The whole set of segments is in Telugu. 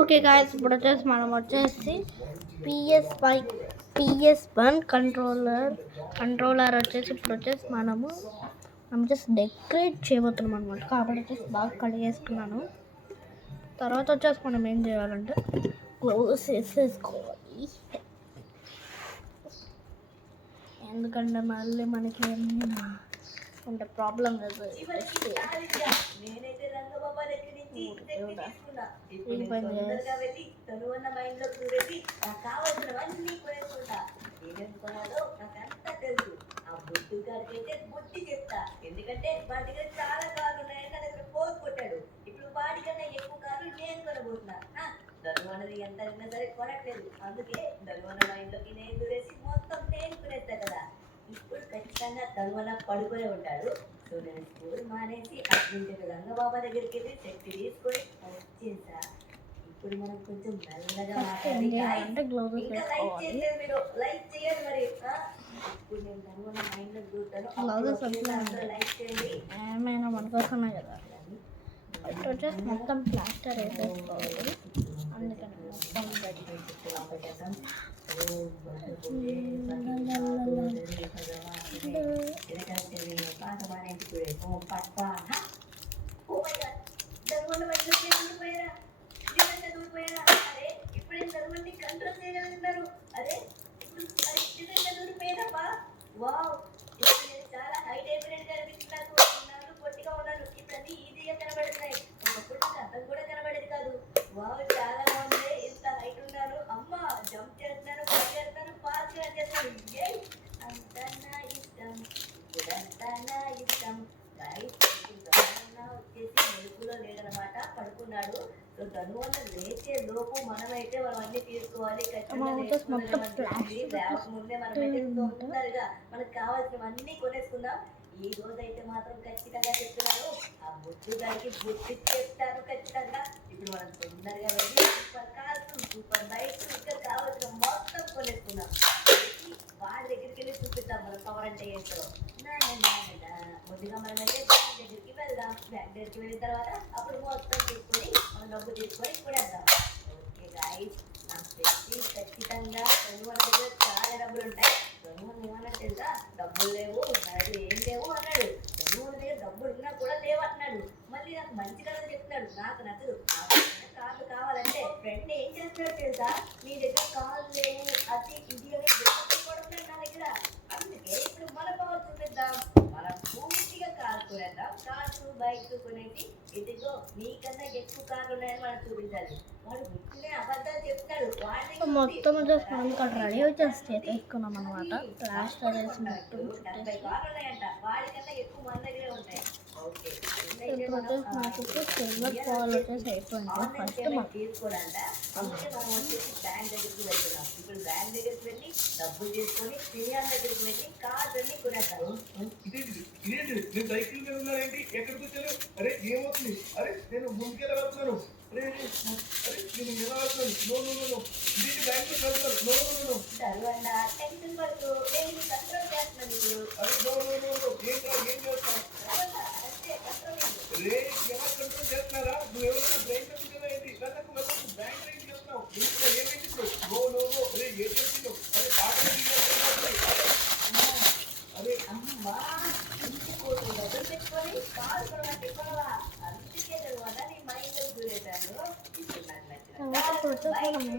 ఓకే గాయస్, ఇప్పుడు వచ్చేసి మనం PS1 కంట్రోలర్ వచ్చేసి ఇప్పుడు వచ్చేసి మనం జస్ట్ డెకరేట్ చేయబోతున్నాం అనమాట. కాబట్టి వచ్చేసి బాగా కడిగేసుకున్నాను. తర్వాత వచ్చేసి మనం ఏం చేయాలంటే గ్లౌస్ వేసేసుకోవాలి. ఎందుకంటే మళ్ళీ మనకి ఏమైనా అంటే ప్రాబ్లం లేదు. ఎందుకంటే వాడి దగ్గర చాలా కార్లు ఉన్నాయని నా దగ్గర ఫోన్ కొట్టాడు. ఇప్పుడు వాడికన్నా ఎక్కువ కార్లు నేను కొనబోతున్నా. ధనువన్నది ఎంత అయినా సరే కొనట్లేదు. అందుకే ధనువన్న మైండ్లోకి నేను దూరేసి మొత్తం నేను కొనేస్తా కదా. ఇప్పుడు ఖచ్చితంగా ధనువన్న పడుకునే ఉంటాడు. సో నేను స్కూల్ మానేసి అర్జెంటుగా రంగబాబా దగ్గరికి వెళ్ళి శక్తి తీసుకొని వచ్చేసా. ఇప్పుడు మనం కొంచెం మెల్లగా మాట్లాడి ఇంకా లైక్ చేయలేదు మీరు, లైక్ చేయండి మరి. ఇప్పుడు నేను ధనువన్న మైండ్లోకి దూరుతాను, లైక్ చేయండి. ఏమైనా మనకోసమే కదా. ఇప్పుడు వచ్చేసి మొత్తం ప్లాస్టర్ వేసేసుకోవాలి. అందుకని మొత్తం చాలా హైట్ అయిపోయినట్టు కనిపిస్తుంది. నాకు పొట్టిగా ఉన్నాను, ఇప్పుడు అన్ని ఈజీగా కనబడుతున్నాయి. ఒకప్పుడు అర్థం కూడా కనబడేది కాదు. వావ్, చాలా బాగుంది. ఇంత హైట్ ఉన్నాను. అమ్మ జంప్ చేస్తున్నాను, పరిగెడతాను, ఫాస్ట్ గా చేస్తాను. అంతా నా ఇష్టం, ఇప్పుడంతా నా ఇష్టం. వచ్చేసి మెలుపులో లేడనమాట, పడుకున్నాడు. సో ధనువన్న లేచే లోపు మనమైతే మనం అన్ని తీసుకోవాలి. ముందే మనమైతే తొందరగా మనకు కావాల్సినవన్నీ కొనేసుకుందాం. ఈ రోజు అయితే మాత్రం ఖచ్చితంగా చెప్తున్నాను, ఆ బుద్ధు గారికి బుద్ధి చెప్తాను ఖచ్చితంగా. ఇప్పుడు మనం తొందరగా వెళ్ళి సూపర్ కార్స్, సూపర్ బైక్స్, ఇంకా కావాల్సిన మొత్తం కొనేసుకుందాం. వాడి దగ్గరికి వెళ్ళి చూపిద్దాం మన పవర్ అంటే ఏంటో. ముందుగా మనమైతే బ్యాంక్ దగ్గరికి వెళ్దాం. బ్యాంక్ దగ్గరికి వెళ్ళిన తర్వాత అప్పుడు మొత్తం తీసుకొని మనం డబ్బు తీసుకొని కొనేద్దాం. ఓకే గాయ్స్, నాకు తెలిసి ఖచ్చితంగా ధనువన్న దగ్గర చాలా డబ్బులు ఉంటాయి. ధనువన్న ఏమన్నా తెలుసా, డబ్బులు లేవు, నా దగ్గర ఏం లేవు అన్నాడు. ధనువన్న దగ్గర డబ్బులు ఉన్నా కూడా లేవు అంటున్నాడు. మళ్ళీ నాకు మంచి కథ చెప్తున్నాడు, నాకు నచ్చదు. కార్లు కావాలంటే ఫ్రెండ్ ఏం చేస్తున్నాడు తెలుసా, మీ దగ్గర కార్లు లేవు అది ఇది అని కూడా నా దగ్గర. అందుకే ఇప్పుడు మన పవర్ చూపిద్దాం. మనం పూర్తిగా కారు కొనేద్దాం. కార్స్ బైక్స్ కొనేసి ఇదిగో నీకన్నా ఎక్కువ కార్లు ఉన్నాయని మనం చూపించాలి. వాడు గుర్తునే అబద్ధాలు చెప్తాడు. మొత్తం మనం ఇక్కడ రెడీ వచ్చేస్తే తీసుకున్నాం అనమాట. ప్లాస్టర్ వేసి మొత్తం 70 కార్లు ఉన్నాయంట, వాడికన్నా ఎక్కువ మన దగ్గరే ఉంటాయి. ఇప్పుడు వచ్చేసి మనకు సిల్వర్ పాల్ వచ్చేసి అయిపోయింది. ఫస్ట్ మనం తీసుకోవాలంట. అందుకే మనం వచ్చేసి బ్యాంక్ దగ్గరికి వెళ్తున్నాం. ఇప్పుడు బ్యాంక్ దగ్గరికి వెళ్ళి డబ్బులు తీసుకొని సినియర్ దగ్గరికి వెళ్ళి కార్స్ అన్ని కొనేస్తాం. నేను సైకిల్ మీద ఉన్నానండి, ఎక్కడికి వచ్చాను? అరే ఏమవుతుంది? అరే నేను ముందుకెళ్ళి వెళ్తున్నాను. అరే అరే నేను ఎలా వెళ్తున్నాను? నో నో నో నో ఇది బ్యాంక్ లో వెళ్తాను. టెన్షన్ పడుతూ నేను కంట్రోల్ చేస్తున్నాను. ఇప్పుడు అరే నో నో నో నో ఏం చేస్తావు? రే ఎలా కంట్రోల్ చేస్తున్నారా? నువ్వు ఎవరైనా బ్రేక్ చెప్తున్నా ఏంటి? వెళ్ళకు బ్యాంక్ రేంజ్ చేస్తున్నావు. ఇంట్లో ఏమైంది ఇప్పుడు? నో నో నో అరే ఏం చెప్తున్నావు? అరే అరే అమ్మా, ఇంటి కోసం డబ్బులు పెట్టుకొని కాల్ కొనడానికి కొనవా? అందుకే వల్ల నీ మైండ్ లో దూరేశాను. ఇప్పుడు నాకు నచ్చిన నీ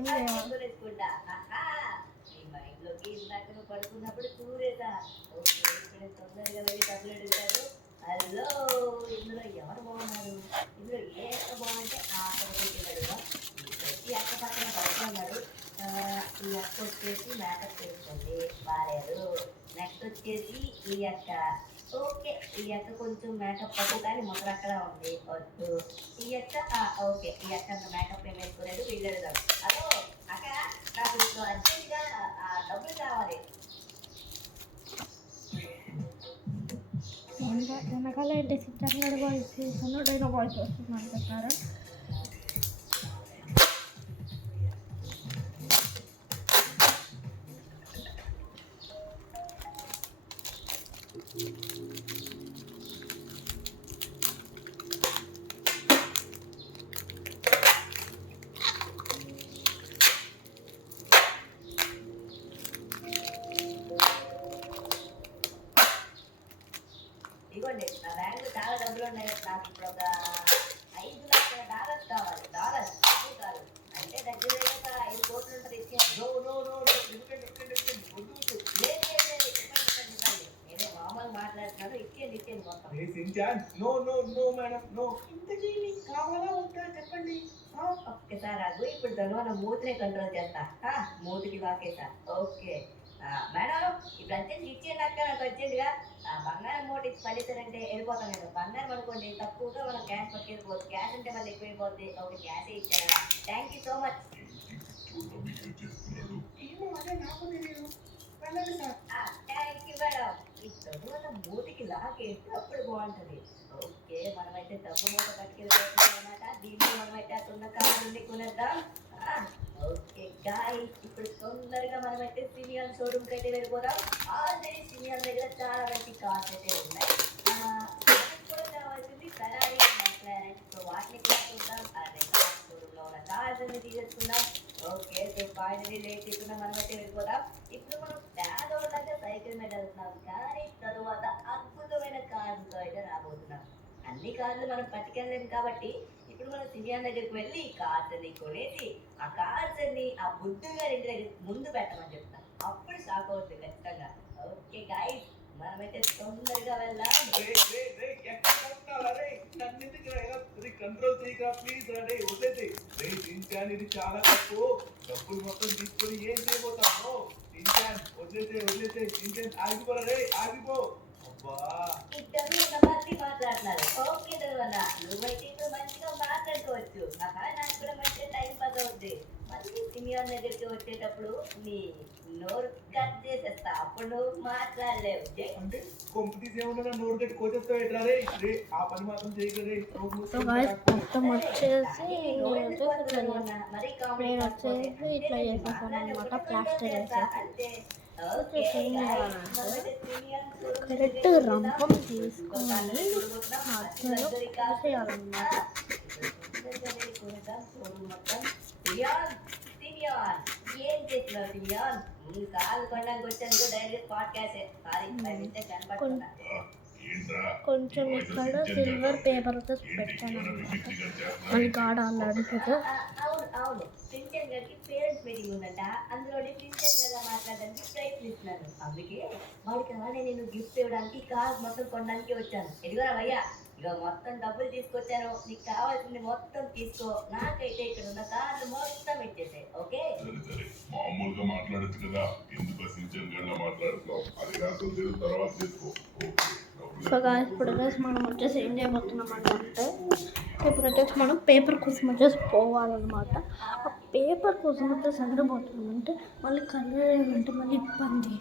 మైండ్ లోకి ఇందాక నువ్వు పడుకున్నప్పుడు దూరేదా. ఓకే, ఇప్పుడు తొందరగా వెళ్ళి డబ్బులు అడుగుతారు. హలో, ఇందులో ఎవరు బాగున్నారు? ఇందులో ఏ అక్క బాగుంటే ఆ అక్క అడుగుదాం. ఈ అక్క పక్కన పడుకున్నాడు. ఈ అక్క వచ్చేసి మేకప్ చేసుకోండి, బాగాలేదు. నెక్స్ట్ వచ్చేసి ఈ అక్క. ఓకే, ఈ అక్క కొంచెం మేకప్ పట్టు కానీ మొదలు అక్కడ ఉంది, వద్దు. ఈ అక్క ఓకే, ఈ అక్క మేకప్ ఏం వేసుకోలేదు, వీళ్ళెడదాం. హలో అక్క, నాకు అర్జెంట్గా డబ్బులు కావాలి. వెనకాల ఏంటి సిద్ధంగా వాయిస్ సన్నడైన వాయిస్ వస్తుంది అనుకుంటారా? ఉన్నాయి. నాకు ఇప్పుడు ఒక 5 లక్షల డాలర్స్ కావాలి. డాలర్స్ ఎక్కువ కాదు, అంటే దగ్గర దగ్గర 5 కోట్లు ఉంటుంది. నో నో నో నో ఎందుకంటే వద్దు. నేనే మామూలు మాట్లాడుతున్నాను. ఇచ్చేయండి మొత్తం. రే సించాన్, no no no madam no. ఇంతకీ నీకు కావాలా వద్దా చెప్పండి. ఒక్కసారి ఆగు, ఇప్పుడు ధనువన్న మూతినే కంట్రోల్ చేస్తా. మూతికి వాకేసా. ఓకే మేడం, ఇప్పుడు అర్జెంట్ ఇచ్చేయండి అక్క, నాకు అర్జెంట్గా బంగారం మూట ఇచ్చి పడేసారంటే వెళ్ళిపోతాను నేను. బంగారం అనుకోండి తక్కువగా మనం క్యాష్ పట్టుకెళ్ళిపోవచ్చు, క్యాష్ అంటే మళ్ళీ ఎక్కువైపోద్ది. ఓకే క్యాషే ఇచ్చారా, థ్యాంక్ యూ సో మచ్. ఏమో అదే నాకు తెలియదు. వెళ్ళండి సార్. Thank you madam. ఈ ధనువన్న మూతికి లాగేస్తే అప్పుడు బాగుంటుంది. ఓకే మనమైతే డబ్బు మూట పట్టుకెళ్ళిపోతున్నాం అన్నమాట. దీంట్లో మనమైతే అక్కడ కారుని కొనేద్దాం. ఓకే గాయ్స్, ఇప్పుడు తొందరగా మనమైతే సిమియాన్ షోరూమ్ కి అయితే వెళ్ళిపోదాం. ఆల్రెడీ సిమియాన్ దగ్గర చాలా మంచి కార్స్ అయితే ఉన్నాయి. మనకి కూడా కావాల్సింది ఫెరారీ, మెక్లారెన్. సో వాటిని కూడా చూద్దాం. అలాగే కార్ షోరూమ్ లో ఉన్న కార్స్ అన్ని తీసేసుకుందాం. ఓకే సో ఫైనలీ లేట్ చేయకుండా మనమైతే వెళ్ళిపోదాం. ఇప్పుడు మనం పేదోళ్ళగా సైకిల్ మీద వెళ్తున్నాం, కానీ తరువాత అద్భుతమైన కార్లతో అయితే రాబోతున్నాం. అన్ని కార్లు మనం పట్టుకెళ్ళలేము కాబట్టి ఇప్పుడు మనం సిమియాన్ దగ్గరికి వెళ్ళి కార్స్ అన్ని కొనేసి ఆ కార్స్ అన్ని ఆ బుద్ధుడు గారి ఇంటి దగ్గర ముందు పెట్టమని చెప్తాం. అప్పుడు షాక్ అవుతుంది ఖచ్చితంగా. ఓకే గైస్, మనమైతే తొందరగా వెళ్దాం. కంట్రోల్ చేయగా ప్లీజ్ రే వదిలేది. రే సించాన్, ఇది చాలా తప్పు. డబ్బులు మొత్తం తీసుకొని ఏం చేయబోతావు? సించాన్ వదిలేసే. సించాన్ ఆగిపోరా రే, ఆగిపో. అబ్బా ఇద్దరు ఒక మంది మాట్లాడుతున్నారు. ఓకే ధనువన్న, నువ్వైతే ఇప్పుడు మంచిగా మాట్లాడుకోవచ్చు. నాకు కూడా మంచిగా టైం పాస్ అవుద్ది. మళ్ళీ సిమియాన్ దగ్గరికి వచ్చేటప్పుడు నీ నోరు కట్ చేసేస్తా, అప్పుడు నువ్వు మాట్లాడలేవు. అంటే కాంపిటీషన్ ఏమన్నా నోరు కట్టి కోచేస్తావు ఎట్లా రే? రే ఆ పని మాత్రం చేయగలరే. సో గాయ్స్ మొత్తం వచ్చేసి మరి నేను వచ్చేసి ఇట్లా చేసేసాను అనమాట. ప్లాస్టర్ వేసేసి కరెక్ట్ రంపం తీసుకొని మధ్యలో వేసేయాలన్నమాట. ఏం చేస్తున్నావు సిమియాన్? కాలు కొనడానికి వచ్చాను డైరెక్ట్ పాడ్కాస్ట్. సారీ కనపడుతున్నా. కొంచెం ఇక్కడ సిల్వర్ పేపర్ తో పెట్టాను అనమాట. మళ్ళీ గాడ్ అన్నాడు కదా. అవును సించన్ గారికి పేరెంట్స్ మీటింగ్ ఉందంట. అందులోనే సించన్ గారు మాట్లాడడానికి ప్రయత్నిస్తున్నాను. అందుకే వాడికి అలానే నేను గిఫ్ట్ ఇవ్వడానికి కార్ మొత్తం కొనడానికి వచ్చాను. ఎదిగోరా భయ్యా, ఇక మొత్తం డబ్బులు తీసుకొచ్చాను. నీకు కావాల్సింది మొత్తం తీసుకో. నాకైతే ఇక్కడ ఉన్న కార్లు మొత్తం ఇచ్చేసాయి. ఓకే సరే మామూలుగా మాట్లాడచ్చు కదా, ఎందుకు సించన్ గడ్లా మాట్లాడుతున్నావు? అది కాకుండా తర్వాత చేసుకో. సో గాయ్స్ ఇప్పుడు వచ్చేసి మనం వచ్చేసి ఏం చేయబోతున్నాం అంటే ఇప్పుడు వచ్చేసి మనం పేపర్ కోసం వచ్చేసి పోవాలన్నమాట. ఆ పేపర్ కోసం వచ్చేసి ఎక్కడిపోతున్నాం అంటే మళ్ళీ కలర్ అంటే మళ్ళీ ఇబ్బంది.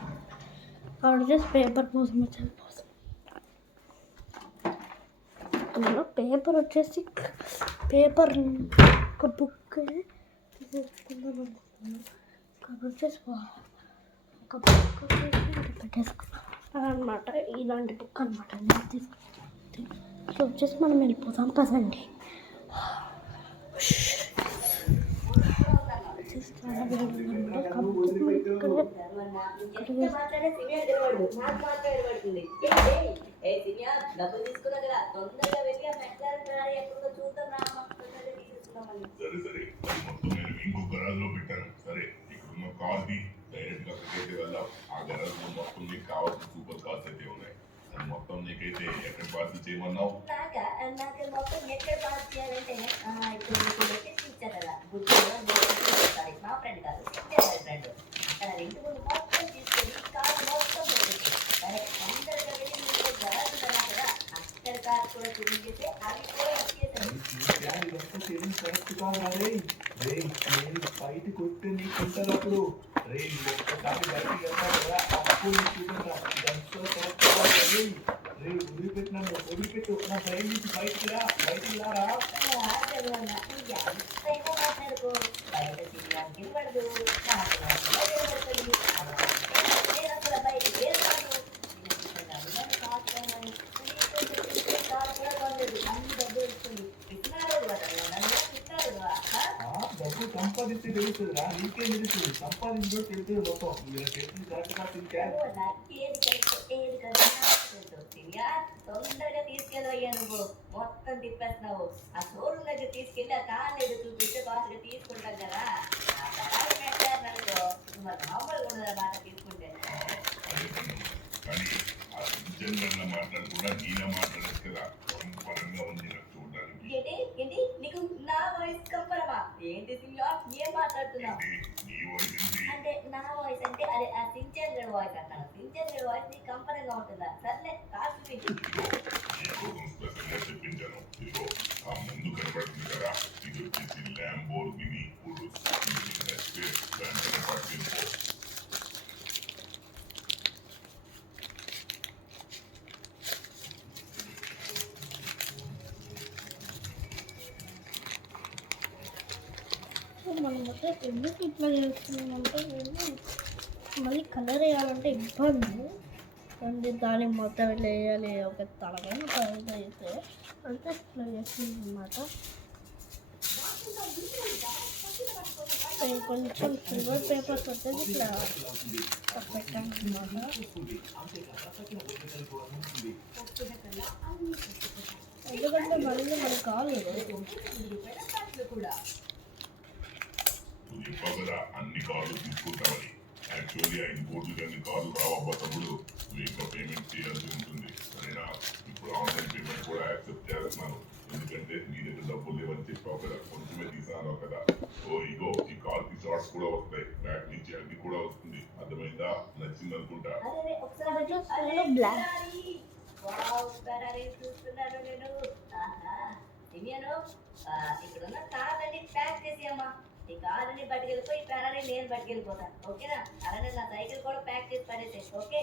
అక్కడ వచ్చేసి పేపర్ కోసం వచ్చేసి అందులో పేపర్ వచ్చేసి పేపర్ ఒక బుక్ తీసేసుకుందాం అనుకుంటున్నాను. అక్కడ వచ్చేసి ఒక బుక్ వచ్చేసి పెట్టేసుకున్నాం అనమాట. ఇలాంటి బుక్ అనమాట నేను తీసుకుంటాను. సో వచ్చేసి మనం వెళ్ళిపోతాం పదండి. డబ్బులు తీసుకున్నా కదా, తొందరగా వెళ్ళి ఆ మెక్లారెన్ ఎక్కడికో చూద్దాం రా. సరే మొత్తం నేను ఇంకో గరాజ్ లో పెట్టాను. సరే ఇక్కడున్న కార్ ది డైరెక్ట్ గా అక్కడికైతే వెళ్దాం. ఆ గరాజ్ లో మొత్తం నీకు కావాల్సిన సూపర్ కార్స్ అయితే ఉన్నాయి. అది మొత్తం నీకైతే ఎక్కడ పార్సల్ చేయమన్నావు? నాకు మొత్తం ఎక్కడ పాస్ చేయాలంటే ఇప్పుడు మీకు లొకేషన్ ఇచ్చారు కదా, గుర్తు మా ఫ్రెండ్ కాదు ఫ్రెండ్, అక్కడ 2 3 మొత్తం తీసుకొని కార్ మొత్తం పెట్టేసి సరే తొందరగా వెళ్ళి మీకు గరాజ్ కదా అక్కడ కార్ కూడా చూపించేసి అవి కూడా ఇచ్చేసాను. కరెక్ట్ కాదా రే? రే నేను బయటకు వస్తే నీకు ఉంటారు. రే ఒక్కసారి బయటికి వెళ్తాను కదా, అప్పుడు నీకు చూడండి. ఇదంతా కరెక్ట్ కాదు రే. రే వదిలిపెట్టు. నా భయం నుంచి బయటికి రారా. మాట్లాడుకో బయట తిరిగి పడదు. డబ్బు సంపాదిస్తే తెలుస్తుందిరా, నీకేం తెలుస్తుంది? సంపాదించడం తెలుస్తుంది మొత్తం. మీరు చెప్పింది కరెక్ట్ గా తింటే ఏది కదా సినియా తొందరగా తీసుకెళ్ళవయ్యా నువ్వు మొత్తం తిప్పేస్తున్నావు. ఆ షోరూమ్ దగ్గర తీసుకెళ్ళి ఆ కార్ ఏదో చూపిస్తే బాగా తీసుకుంటాం కదా. ఆ తర్వాత పెట్టారనుకో మరి మామూలుగా ఉండదన్నమాట తీసుకుంటే. అదే పని. కానీ ఆ సించన్ మాట్లాడకుండా నీలా మాట్లాడచ్చు కదా. పరంగా ఉంది నాకు చూడడానికి. ఏంటి ఏంటి నీకు నా వాయిస్ కంపరమా ఏంటి సినియా ఏం మాట్లాడుతున్నావు? నీ వాయిస్ ఏంటి? అంటే నా వాయిస్ అంటే అదే ఆ సించన్ గడి వాయిస్ అంటాను. సించన్ గడి వాయిస్ నీకు కంపరంగా ఉంటుందా? సర్లే కార్ చూపించు. నీకోసం స్పెషల్గా చెప్పించాను. ఇదిగో ఆ ముందు కనపడుతుంది కదా, ఇది వచ్చేసి ల్యాంబోర్గిని ఉరుస్. ఇది నచ్చితే వెంటనే పట్టుకెళ్ళిపో. సో మనం మొత్తం ఎందుకు ఇట్లా చేస్తున్నామంటే మళ్ళీ కలర్ వేయాలంటే ఇబ్బంది. అంటే దాన్ని మొత్తం ఇట్లా వేయాలి, ఒక తలగా కలర్ అయితే అంతే ఇట్లా చేస్తుంది అనమాట. కొంచెం సిల్వర్ పేపర్స్ వచ్చేసి ఇట్లా పెట్టాం అనమాట. ఎందుకంటే మళ్ళీ మనకు కాలేదు. నువ్వు చెప్పావు కదా అన్ని కార్లు తీసుకుంటామని. యాక్చువల్లీ 5 కోట్లు కానీ కార్లు రావబ్బా తమ్ముడు. నువ్వు ఇంకా పేమెంట్ చేయాల్సి ఉంటుంది, సరేనా? ఇప్పుడు ఆన్లైన్ పేమెంట్ కూడా యాక్సెప్ట్ చేస్తున్నాను. ఎందుకంటే నీ దగ్గర డబ్బులు లేవని చెప్పావు కదా, కొంచెమే తీసాను కదా. సో ఇగో ఈ కార్కి షార్ట్స్ కూడా వస్తాయి, బ్యాక్ నుంచి అన్ని కూడా వస్తుంది. అర్థమైందా? నచ్చింది అనుకుంటా. అరే ఒకసారి బ్లాక్ చూస్తున్నాను నేను. సినియాను ఇక్కడ ఉన్న కార్లని ప్యాక్ చేసేయమ్మా. ఈ కార్లని పట్టుకెళ్ళిపోయి ఈ పెరాని నేను పట్టుకెళ్ళిపోతాను, ఓకేనా? అలానే నా సైకిల్ కూడా ప్యాక్ చేసి పడేసే, ఓకే?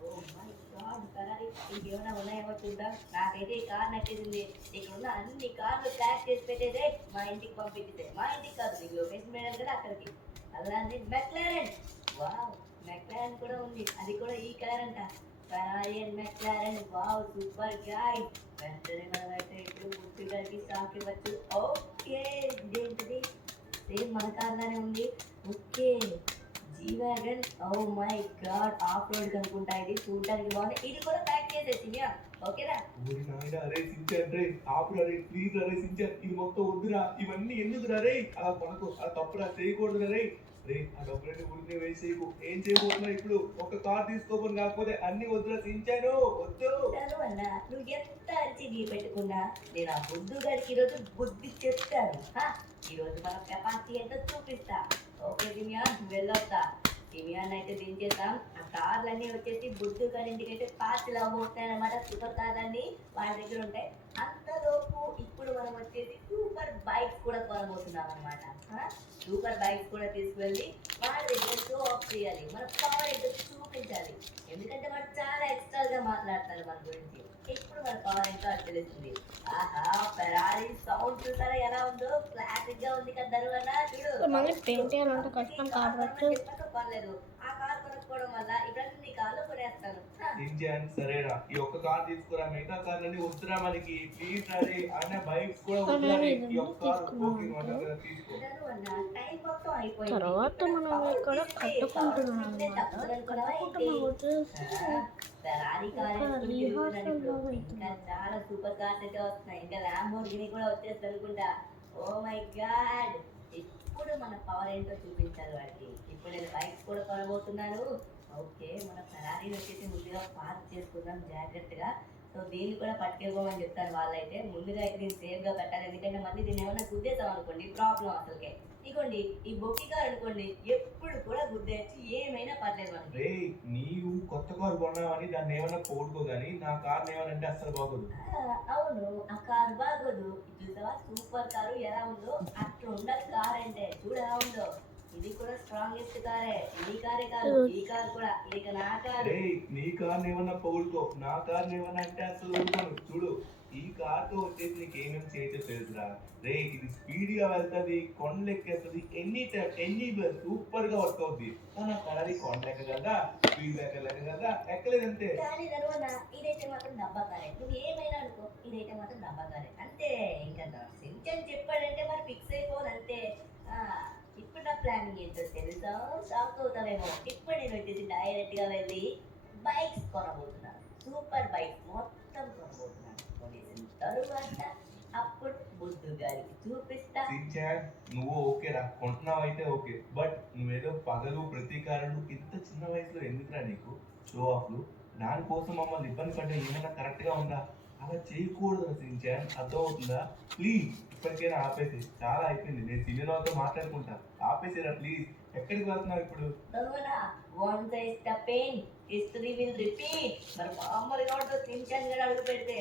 ఓ మై గాడ్ పెరాని ఇంకేమైనా ఉన్నాయేమో చూద్దాం. నాకైతే ఈ కార్ నచ్చేసింది. ఇక్కడ ఉన్న అన్ని కార్లు ప్యాక్ చేసి పెట్టేదే మా ఇంటికి పంపించేదే. మా ఇంటికి కాదు, నీకు లొకేషన్ పెట్టాను కదా అక్కడికి. అలానే మెక్లారెన్, వావ్ మెక్లారెన్ కూడా ఉంది. అది కూడా ఈ కలర్ అంట, Ferrari and McLaren. Wow super guy. వెంటనే మనం అయితే ఇప్పుడు ముట్టుగారికి స్టాక్ ఇవ్వచ్చు. ఓకే ఇదేంటిది? సేమ్ మన కార్లానే ఉంది. Okay G wagon. Oh my god off road అనుకుంటా. ఇది చూడడానికి బాగుంది. ఇది కూడా ప్యాక్ చేసేసింది, ఓకేనా? ఊరి నాయన అరే సించాన్ రే, ఆపురా రే ప్లీజ్ అరే సించాన్, ఇది మొత్తం వద్దురా, ఇవన్నీ ఎందుకురా రే, అలా కొనకు, అలా తప్పురా చేయకూడదురా రే. రే ఆ డబ్బులన్నీ ఊరికే వేసేయకు. ఏం చేయబోతున్నా ఇప్పుడు? ఒక కార్ తీసుకోపోను, కాకపోతే అన్ని వద్దురా సించాను, వద్దు. అన్న నువ్వు ఎంత అరిచి నీ పెట్టుకున్నా నేను ఆ బుద్ధు గారికి ఈరోజు బుద్ధి చెప్తాను. ఈరోజు మన కెపాసిటీ ఎంతో చూపిస్తా. ఓకే దిమ్యా వెళ్ళొస్తా. దిమ్యాన్ని అయితే దించేద్దాం. ఆ కార్లన్నీ వచ్చేసి బుద్ధు గారి ఇంటికి అయితే పార్సల్ అవ్వబోతున్నాయి అనమాట. సూపర్ కార్లన్నీ వాళ్ళ దగ్గర ఉంటాయి. అంతలోపు ఇప్పుడు మనం వచ్చేసి సూపర్ బైక్స్ కూడా కొనబోతున్నాం అనమాట. సూపర్ బైక్స్ కూడా తీసుకువెళ్ళి వాళ్ళ దగ్గర షో ఆఫ్ చేయాలి, మన పవర్ ఏంటో చూపించాలి. ఎందుకంటే వాడు చాలా ఎక్స్ట్రాగా మాట్లాడతారు మన గురించి. ఇప్పుడు మన పవర్ ఏంటో అది తెలుస్తుంది. ఆహా ఫెరారీ సౌండ్ చూసారా ఎలా ఉందో? క్లాసిక్ గా ఉంది కదా అన్న. చూడు మళ్ళీ పెయింట్ చేయాలంటే కష్టం కాబట్టి పర్లేదు, ఆ కార్ కొనుక్కోవడం వల్ల ఇవన్నీ కార్లు కొనేస్తాను. సించాన్ సరేరా, ఈ ఒక్క కార్ తీసుకురా, మిగతా కార్లన్నీ వద్దురా మనకి, ప్లీజ్ రే. ఆయన బైక్స్ కూడా వద్దురా రే, ఈ ఒక్క కార్ ఓకే తీసుకో. టైం మొత్తం అయిపోయింది. తర్వాత మనం ఇక్కడ కట్టుకుంటున్నాం అనమాట. ఫెరారీ కార్ ఇంకా చాలా సూపర్ కార్స్ అయితే వస్తున్నాయి. ఇంకా ల్యాంబోర్గిని కూడా వచ్చేస్తుంది అనుకుంటా. ఓ మై గాడ్, ఇప్పుడు మన పవర్ ఏంటో చూపించాలి వాడికి. ఇప్పుడు నేను బైక్స్ కూడా కొనబోతున్నాను. ఓకే మన ఫెరారీని వచ్చేసి ముందుగా పార్క్ చేసుకుందాం జాగ్రత్తగా. సో దీన్ని కూడా పట్టుకెళ్ళిపోమని చెప్తారు వాళ్ళైతే. ముందుగా అయితే దీన్ని సేఫ్గా పెట్టాలి, ఎందుకంటే మళ్ళీ దీన్ని ఏమైనా గుద్దేస్తాం అనుకోండి ప్రాబ్లం అసలుకే. ఇదిగోండి ఈ బొక్కి కార్ అనుకోండి, ఎప్పుడు కూడా గుద్దేసి ఏమైనా పర్లేదు మనకి. రే నీవు కొత్త కారు కొన్నావని దాన్ని ఏమైనా పోడుకో గానీ నా కార్ ఏమనంటే అస్సలు బాగోదు. అవును ఆ కారు బాగోదు. చూసావా సూపర్ కారు ఎలా ఉందో? అట్లా ఉండాలి కార్ అంటే. చూడు ఎలా ఉందో. ఇది కూడా స్ట్రాంగెస్ట్ కారే. ఈ కారే కాదు, ఈ కార్ కూడా. ఇక నా కారు. రే నీ కార్ ఏమన్నా పొగుడుకో, నా కార్ ఏమన్నా అంటే అసలు ఊరుకోను. చూడు ఈ కార్ తో వచ్చేసి నీకు ఏమేమి చేయొచ్చో తెలుసురా రే. ఇది స్పీడ్ గా వెళ్తుంది, కొండలు ఎక్కేస్తుంది, any time any bus super గా వర్క్ అవుతుంది. కానీ ఆ కలర్ కొండలు ఎక్కగలదా, స్పీడ్ ఎక్కగలదా? ఎక్కలేదంతే. కానీ నరువన్న ఇదైతే మాత్రం డబ్బాకారే. నువ్వు ఏమైనా అనుకో, ఇదైతే మాత్రం డబ్బాకారే అంతే. ఇంకా సించన్ చెప్పాడంటే మరి ఫిక్స్ అయిపోదు అంతే. ఇప్పుడు నా ప్లానింగ్ ఏంటో తెలుసా? షాక్ అవుతావేమో. ఇప్పుడు నేను వచ్చేసి డైరెక్ట్ గా వెళ్ళి బైక్స్ కొనబోతున్నాను. సూపర్ బైక్స్ మొత్తం కొనబోతున్నాను. కొనేసిన తరువాత అప్పుడు బుద్ధు గారికి చూపిస్తా. సించాన్ నువ్వు ఓకేరా, కొంటున్నావు అయితే ఓకే, బట్ నువ్వేదో పగలు ప్రతీకారాలు ఇంత చిన్న వయసులో ఎందుకురా నీకు షో ఆఫ్లు? దానికోసం మమ్మల్ని ఇబ్బంది పడ్డా ఏమైనా కరెక్ట్గా ఉందా? అలా చేయకూడదు సించాన్, అర్థమవుతుందా? ప్లీజ్ ఇప్పటికైనా ఆపేసి, చాలా అయిపోయింది. నేను సీనియర్ వాళ్ళతో మాట్లాడుకుంటా, ఆపేసిరా ప్లీజ్. ఎక్కడికి వెళ్తున్నావు ఇప్పుడు? Once I step in history will repeat. మరి మామూలుగా ఉంటుంది సించాన్ గడ అడుగు పెడితే.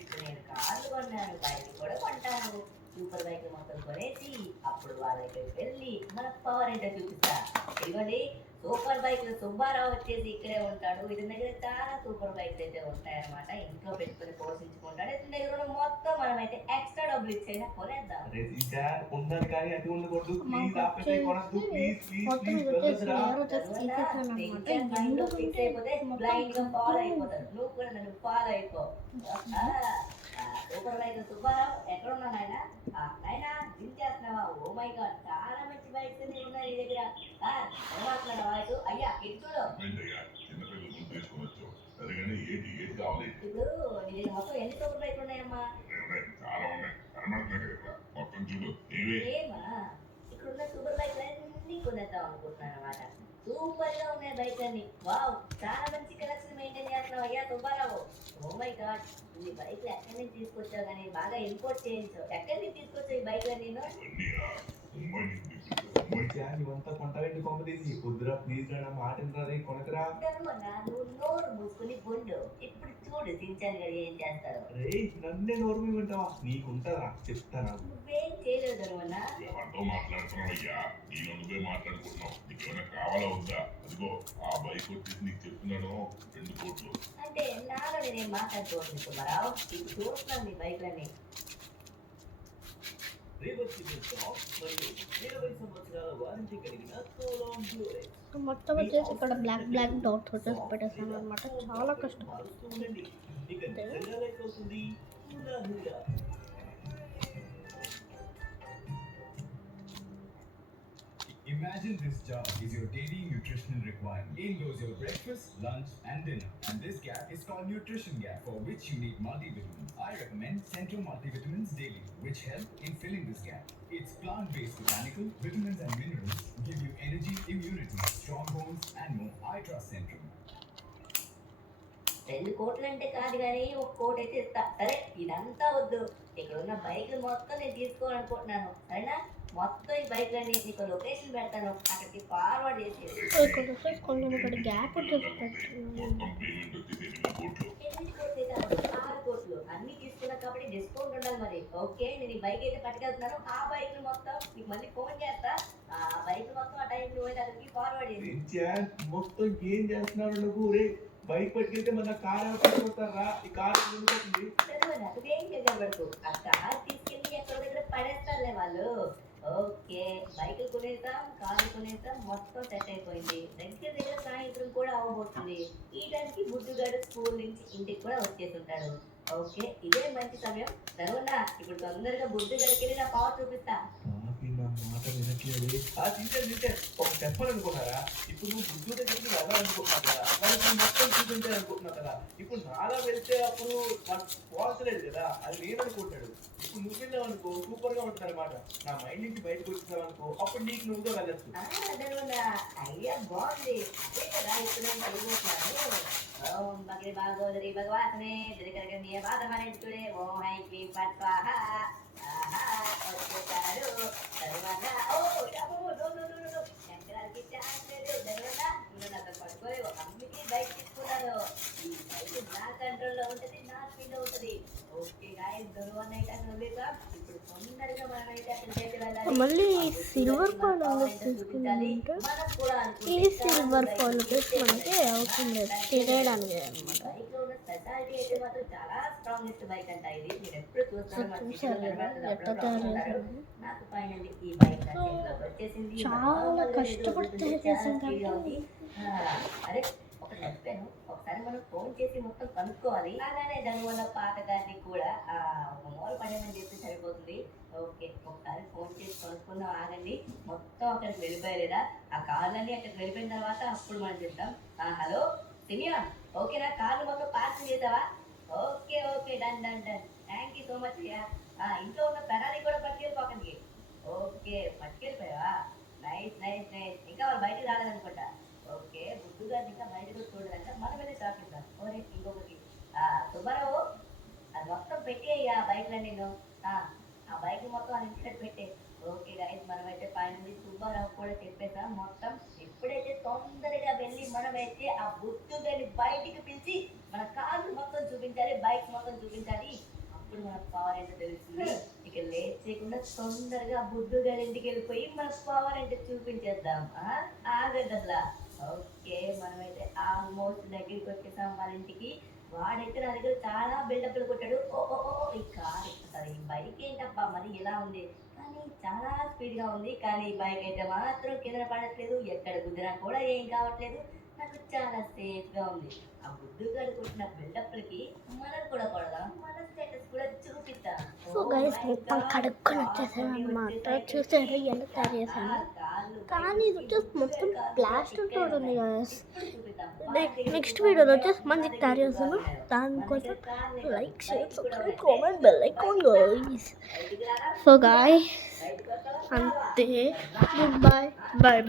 ఇప్పుడు నేను కార్లు కొన్నాను, బైక్ కూడా కొంటాను. సూపర్ బైక్ మొత్తం కొనేసి అప్పుడు వాళ్ళ దగ్గరికి వెళ్ళి మన పవర్ ఏంటో చూపిస్తా. ఇదిగోండి సూపర్ బైక్ సుబ్బారావు వచ్చేసి ఇక్కడే ఉంటాడు. ఇతని దగ్గర చాలా సూపర్ బైక్స్ అయితే ఉంటాయన్నమాట. ఇంట్లో పెట్టుకుని పోషించుకుంటాడు. ఇతని దగ్గర ఉన్న మొత్తం మనమైతే ఎక్స్ట్రా డబ్బులు ఇచ్చైనా కొనేద్దాం. అరే సించాన్ ఉండాలి కానీ అది ఉండకూడదు. ప్లీజ్ ఆపేసి కొనద్దు, ప్లీజ్ ప్లీజ్ మొత్తం ప్లీజ్ పెట్టేసి వెళ్ళొద్దురా. ఎవరో just తీసేసాను అన్నమాట. మైండ్ ఫిక్స్ ఎందుకంటే అయిపోతే బ్లైండ్ గా ఫాలో అయిపోతారు. నువ్వు కూడా నన్ను ఫాలో అయిపో. సూపర్ బైక్ సుబ్బారావు ఎక్కడ ఉన్నా నాయన? నాయనా దించేస్తున్నావా? ఓ మై గాడ్, చాలా మంచి బైక్స్ ఉన్నాయి నీ దగ్గర. మాట్లాడవా? అయ్యా ఇటు చూడు. ఏంటయ్యా చిన్నపిల్లలు ముందు తీసుకొని వచ్చావు, సరే కానీ ఏంటి ఏంటి కావాలి? ఇప్పుడు నీ దగ్గర మొత్తం ఎన్ని సూపర్ బైక్లు ఉన్నాయమ్మా? ఉన్నాయి, చాలా ఉన్నాయి, కనబడుతున్నాయి కదా ఇక్కడ. మొత్తం చూడు ఏవే. ఏమా ఇక్కడున్న సూపర్ బైక్లు అన్ని కొనేద్దాం అనుకుంటున్నాను అనమాట. సూపర్ గా ఉన్నాయి బైక్ అన్ని. వావ్, చాలా మంచి కలెక్షన్ మెయింటైన్ చేస్తున్నావు అయ్యా సుబ్బారావు. ఓ మై గాడ్, ఈ బైక్ ఎక్కడి నుంచి తీసుకొచ్చావు? కానీ బాగా ఇంపోర్ట్ చేయించావు. ఎక్కడి నుంచి తీసుకొచ్చావు ఈ బైక్ నేను? ఇవన్నీ ముంబై నుంచి తీసుకొచ్చావు. ముంబై సించాన్ ఇవంతా కొంటవేంటి కొంప తీసి? వద్దురా ప్లీజ్ రా, నా మాట వినరా, కొనకరా. నువ్వు నోరు మూసుకుని బొండు. ఇప్పుడు చూడు సించాన్ గారు ఏం చేస్తారు. రే నన్నే నోరు వింటావా? నీకుంటారా చెప్తానా? నువ్వేం చేయలేదు ధనువన్నా. ఎవరితో మాట్లాడుతున్నావు అయ్యా? నీలో నువ్వే మాట్లాడుకుంటున్నావు. నీకేమైనా కావాలా వద్దా? అదిగో ఆ బైక్ వచ్చేసి నీకు చెప్తున్నాను 2 కోట్లు. అంటే నాలో నేనేం మాట్లాడుకోవచ్చు సుబ్బారావు. ఇప్పుడు చూస్తున్నాను నీ బైక్లన్నీ. మొత్తం వచ్చేసి ఇక్కడ బ్లాక్ డాట్ వచ్చేసి పెట్టేసాను అనమాట. చాలా కష్టం. Imagine this jar is your daily nutritional requirement. In goes your breakfast, lunch and dinner. And this gap is called nutrition gap, for which you need multivitamins. I recommend Centrum Multivitamins Daily, which help in filling this gap. It's plant-based botanical vitamins and minerals give you energy, immunity, strong bones and more. I trust Centrum. 2 కోట్లు అంటే కాదు కానీ 1 కోటి అయితే ఇస్తా. సరే ఇదంతా వద్దు. ఇక్కడ ఉన్న బైక్లు మొత్తం నేను తీసుకోవాలనుకుంటున్నాను. సరేనా? మొత్తం ఈ బైక్లన్నీ నీకు లొకేషన్ పెడతాను, అక్కడికి ఫార్వర్డ్ చేసి. ఇక్కడ వచ్చేసి కొంచెం ఇక్కడ గ్యాప్ వచ్చేసి పెట్టాను. మొత్తం పేమెంట్ వచ్చేసి 2 కోట్లు. 8 కోట్లు అయితే 6 కోట్లు. అన్ని తీసుకున్నా కాబట్టి డిస్కౌంట్ ఉండాలి మరి. ఓకే, నేను ఈ బైక్ అయితే పట్టుకెళ్తున్నాను. ఆ బైక్ మొత్తం నీకు మళ్ళీ ఫోన్ చేస్తా. ఆ బైక్ మొత్తం ఆ టైంలో పోయి అక్కడికి ఫార్వర్డ్ చేసి. సించాన్ మొత్తం ఏం చేస్తున్నావు నువ్వు? రే బైక్ పట్టుకెళ్తే మన కార్ పట్టుకుంటారా? ఈ కార్ ముందుకుంది. నువ్వేం చేయగలరు? ఆ కార్ తీసుకెళ్ళి ఎక్కడ దగ్గర పడేస్తారులే వాళ్ళు. ఓకే, బైకులు కొనేద్దాం, కార్లు కొనేద్దాం, మొత్తం సెట్ అయిపోయింది. దగ్గర సాయంత్రం కూడా అవ్వబోతుంది. ఈ టైంకి బుద్ధుగాడు స్కూల్ నుంచి ఇంటికి కూడా వచ్చేస్తుంటాడు. ఓకే, ఇదే మంచి సమయం. తర్వాత ఇప్పుడు తొందరగా బుద్ధుగాడికి వెళ్ళి నా పవర్ చూపిస్తా. నా మాట వినట్లేదు. ఒక చెప్పాలనుకున్నారా? ఇప్పుడు నువ్వు బుద్ధు దగ్గరికి వెళ్ళాలనుకుంటున్నావు కదా, వాళ్ళకి మొత్తం చూపించాలనుకుంటున్నావు కదా. ఇప్పుడు నాలా వెళ్తే అప్పుడు పోల్చలేదు కదా, అది నేననుకుంటాడు. ఇప్పుడు నువ్వు వెళ్ళావు అనుకో, సూపర్ గా ఉంటుంది అనమాట. నా మైండ్ నుంచి బయటకు వచ్చినావు అనుకో, అప్పుడు నీకు నువ్వుగా వెళ్ళచ్చు. ఐడియా బాగుంది. అదే కదా ఇప్పుడు నేను చదువుతున్నాను. ఓం భగరి భాగోదరి భగవాసనే దిగరగణీయ బాధమనేట్టుడే ఓం హై క్లీం ఫట్ స్వాహ. వచ్చేసాడు తర్వాత. శంకరానికి ఛాన్స్ లేదు. తర్వాత నువ్వు నాతో పట్టుకోలేవు. అమ్మికి బైక్ తీసుకున్నాను. ఈ బైక్ నా కంట్రోల్లో ఉంటుంది, నా స్పీడ్ లో ఉంటుంది. ఓకే గాయస్, దొరవన్ అయితే అక్కడ వదిలేద్దాం. ఇప్పుడు తొందరగా మనం అయితే అక్కడికి వెళ్ళాలి. మళ్ళీ సిల్వర్ ఫాల్ అనేది తీసుకున్నామంటే ఈ సిల్వర్ ఫాల్ వచ్చేసి మనకి అవుతుంది తినేయడానికి అనమాట. బైక్ లో ఉన్న స్పెషాలిటీ అయితే మాత్రం చాలా స్ట్రాంగెస్ట్ బైక్ అంట ఇది. మీరు ఎప్పుడు చూస్తారు ఎట్లా తయారు చేశాను? నాకు ఫైనల్లీ ఈ బైక్ నా చేతిలోకి వచ్చేసింది. చాలా కష్టపడి తయారు చేసాం కాబట్టి అరే ఒకటి చెప్పాను, ఒకసారి ఒకసారి మనం ఫోన్ చేసి మొత్తం కనుక్కోవాలి. అలానే దాని వల్ల పాత కార్ని కూడా ఒక మూల పడేమని చెప్తే సరిపోతుంది. ఓకే, ఒకసారి ఫోన్ చేసి కనుక్కుందాం, ఆగండి. మొత్తం అక్కడికి వెళ్ళిపోయలేదా, ఆ కార్లన్నీ అక్కడికి వెళ్ళిపోయిన తర్వాత అప్పుడు మనం చెప్తాం. హలో సిమియాన్, ఓకేనా, కార్లు మొత్తం పార్కింగ్ చేసావా? Okay okay, done done done, thank you so much అయ్యా. ఇంట్లో ఉన్న పెరాలి కూడా పట్టుకెళ్ళిపోకండి. ఓకే, పట్టుకెళ్ళిపోయావా? Nice nice nice. ఇంకా వాళ్ళు బయటికి రాలేదనుకుంటా. ఓకే, బుద్ధు గారిని ఇంకా బయటకు చూడదంట, మనం వెళ్ళి షాపింగ్. ఓరే ఇంకొకటి, సుబ్బారావు అది మొత్తం పెట్టేయ్యా బైక్లో. నేను ఆ బైక్ మొత్తం అది ఇంటికి పెట్టే. ఓకే గైస్, మనమైతే ఫైనల్లీ సుబ్బారావు కూడా చెప్పేసాం మొత్తం. ఇప్పుడైతే తొందరగా వెళ్ళి మనమైతే ఆ బుద్ధు గారిని బయటికి పిలిచి మన కార్లు మొత్తం చూపించాలి, బైక్ మొత్తం చూపించాలి. అప్పుడు మన పవర్ ఏంటో తెలుస్తుంది. ఇక లేట్ చేయకుండా తొందరగా బుద్ధు గారి ఇంటికి వెళ్ళిపోయి మన పవర్ ఏంటో చూపించేద్దాం. ఆగండి అసలు. ఓకే, మనమైతే ఆల్మోస్ట్ దగ్గరికి వచ్చేసాం వాళ్ళ ఇంటికి. వాడైతే నా దగ్గర చాలా బిల్డప్లు కొట్టాడు. ఓ ఓ ఓ, ఈ కార్ అసలు ఈ బైక్ ఏంటబ్బా మరి ఇలా ఉంది, కానీ చాలా స్పీడ్గా ఉంది. కానీ ఈ బైక్ అయితే మాత్రం కింద పడట్లేదు, ఎక్కడ గుద్దినా కూడా ఏం కావట్లేదు. నాకు చాలా సేఫ్గా ఉంది. ఆ బుద్ధుగాడు కొట్టిన బిల్డప్లకి మనం కూడా కొడదాం, మన స్టేటస్ కూడా చూపిద్దాం. సో గైస్ మొత్తం కడుక్కొని వచ్చేసాను అనమాట. చూసారు ఎలా తయారు చేశాను, కానీ ఇది వచ్చేసి మొత్తం ప్లాస్టిక్ తోడు ఉంది గైస్. నెక్స్ట్ వీడియోలో వచ్చేసి మంచిగా తయారు చేస్తాను. దానికోసం like share subscribe comment bell icon guys. So guys అంతే, బాయ్ బాయ్ బాయ్.